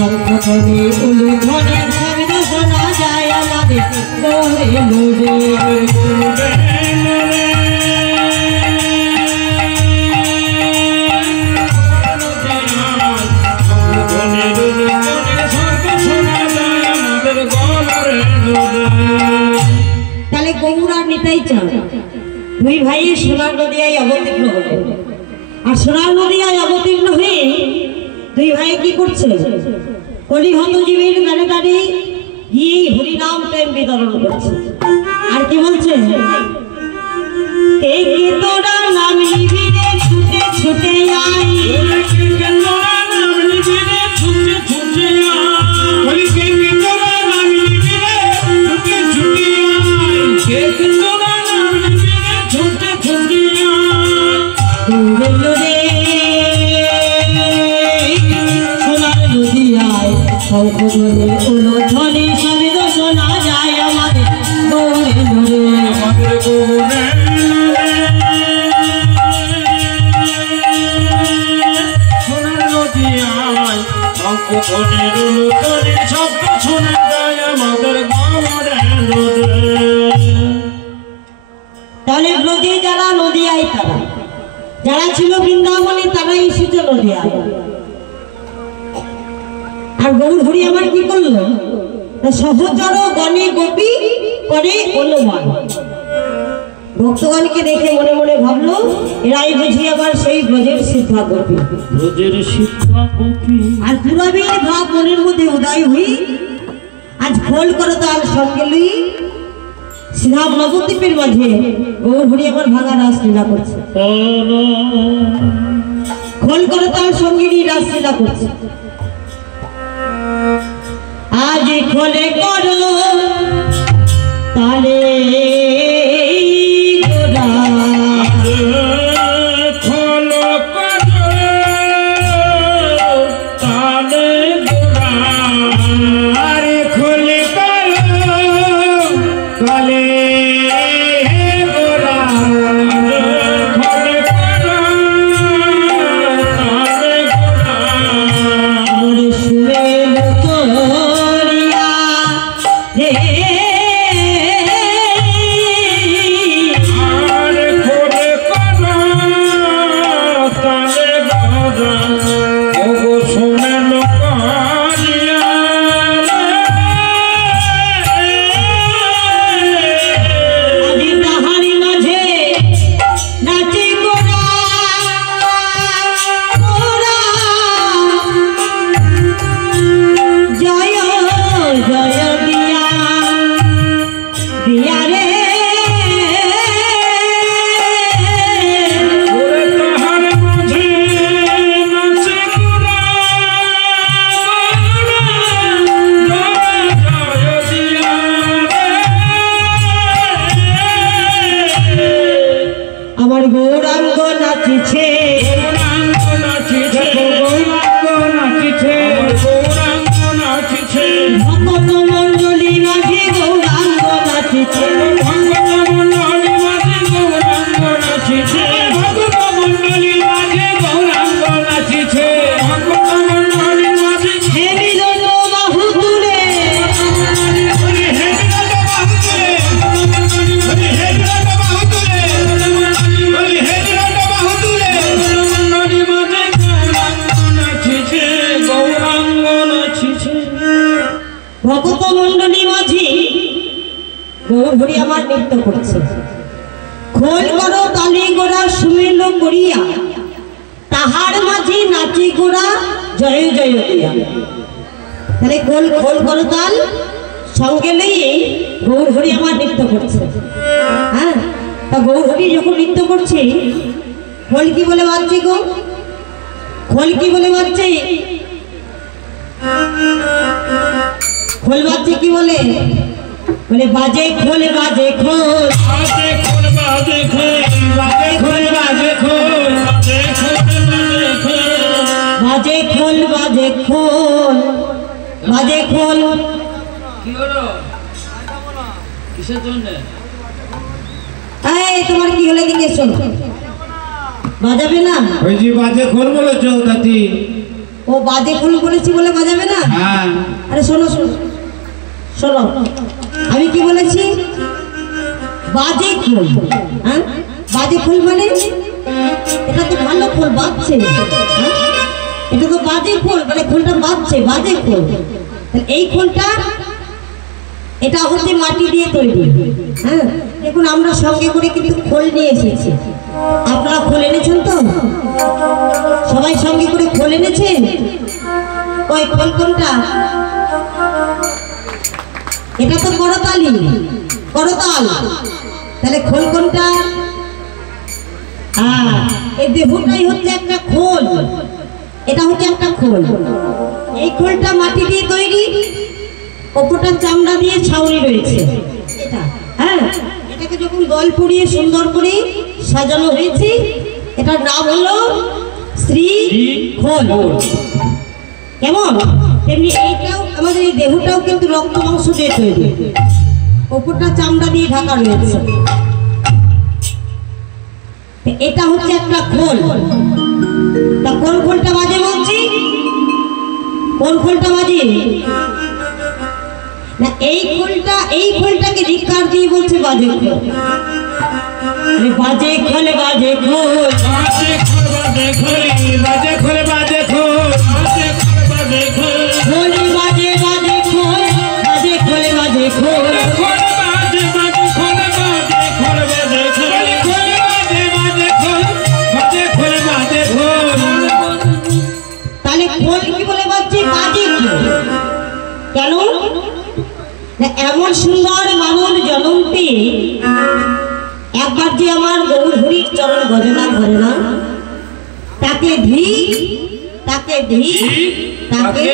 শঙ্খধ্বনি উলুধ্বনি শব্দ শোনা যায় আমাদের লোরে লোরে তাহলে গৌর আর নিতাই চাঁদ দুই ভাই সোনার নদিয়ায় অবতীর্ণ হলো। আর সোনার নদিয়ায় অবতীর্ণ হয়ে দুই ভাই কি করছে? কলিহতজীবীর গানে গানে গিয়ে হরিনাম প্রেম বিতরণ করছে। আর কি বলছে? তোরা নামি বিরে ছুটে ছুটে আই, শঙ্খধ্বনি উলুধ্বনি শব্দ শোনা যায় আমাদের লোরে লোরে আমাদের গৌরে সোনার নদিয়ায় শঙ্খধ্বনি উলুধ্বনি শব্দ শোনা যায় আমাদের গৌরে লোরে। তাহলে ব্রজে যারা নদিয়ায় তারা যারা ছিল বৃন্দাবনে তারাই এসেছে নদিয়ায়। আর গৌর হরি আমার কি করলো? সহচর গণে গোপী করে অনুমান। ভক্তগণকে দেখে মনে মনে ভাবলো এরাই বুঝি আবার সেই ব্রজের সিদ্ধা গোপী, ব্রজের সিদ্ধা গোপী। আর পুরবীর ভাব মনের মধ্যে উদয় হই আজ খোল করো তার সঙ্গে লই শ্রীরাম নবদ্বীপের মাঝে গৌর হরি আমার ভাঙা রাসলীলা করছে। খোল করো তার সঙ্গে নিয়ে রাসলীলা করছে। আজ খোলে করো তালে ভক্ত মন্ডলী মাঝি গৌর হরি আমার নৃত্য করছে। খোল করো তালে গোড়া সুমেল করিয়া তাহার মাঝি নাচি গোড়া জয় জয় দিয়া। তাহলে খোল খোল করো তাল সঙ্গে নিয়ে গৌর হরি আমার নৃত্য করছে। হ্যাঁ, তা গৌর হরি যখন নৃত্য করছে খোল কি বলে বাজছে গো? খোল কি বলে বাজছে? খোল বাজছে কি বলে? বলে বাজে খোল বাজে খোল বাজে খোল বাজে খোল বাজে খোল বাজে খোল বাজে খোল বাজে খোল বাজে খোল। কি হলো? কিসের জন্য? এই তোমার কি হলো? দিকে এসো। বাজাবে না? ওই যে বাজে খোল বলেছো দাদি। ও ও বাজে খোল বলেছি বলে বাজাবে না? হ্যাঁ আরে শোনো শোনো শোনো, আমি কি বলেছি? বাজে খোল। হ্যাঁ, বাজে খোল মানে এটা তো ভালো খোল বাজছে। হ্যাঁ, এটা তো বাজে খোল, মানে খোলটা বাজছে, বাজে খোল। এই খোলটা এটা হচ্ছে মাটি দিয়ে তৈরি। হ্যাঁ, দেখুন আমরা সঙ্গে করে কিন্তু খোল নিয়ে এসেছি। আপনারা খোল এনেছেন তো? সবাই সঙ্গে করে খোল এনেছেন? ওই খোল কোনটা? এটা তো করতালি, করতাল। তাহলে খোল কোনটা? এই দেহটাই হচ্ছে একটা খোল, এটা হচ্ছে একটা খোল। এই খোলটা মাটি দিয়ে তৈরি, ওপরটা চামড়া দিয়ে ছাউনি রয়েছে এটা। হ্যাঁ, এটাকে যখন গল পুড়িয়ে সুন্দর করে সাজানো হয়েছে, এটার নাম হলো শ্রী খোল। কেমন? তেমনি এইটাও আমাদের এই দেহটাও কিন্তু রক্ত মাংস দিয়ে তৈরি, ওপরটা চামড়া দিয়ে ঢাকা রয়েছে। এটা হচ্ছে একটা খোল। তা কোন খোলটা বাজে বলছি? কোন খোলটা বাজে না? এই খোলটাকে ধিক্কার দিয়ে বলছে বাজে খোল। বাজে খোল, বাজে খোল, বাজে খোল, বাজে খোল, বাজে খোল, বাজে খোল, বাজে খোল, বাজে খোল, খোল বাজে, বাজে খোল, বাজে খোল, বাজে খোল, খোল বাজে, বাজে খোল, বাজে খোল, বাজে খোল, খোল বাজে, বাজে খোল, বাজে খোল, বাজে খোল। তাহলে খোল কি বলে বাজছে? বাজে খোল। কেন না? এমন সুন্দর মানব জন্ম পেয়ে একবার যে আমার গৌর হরির চরণ ভজনা করে না, তাকে ধী, তাকে ধী, তাকে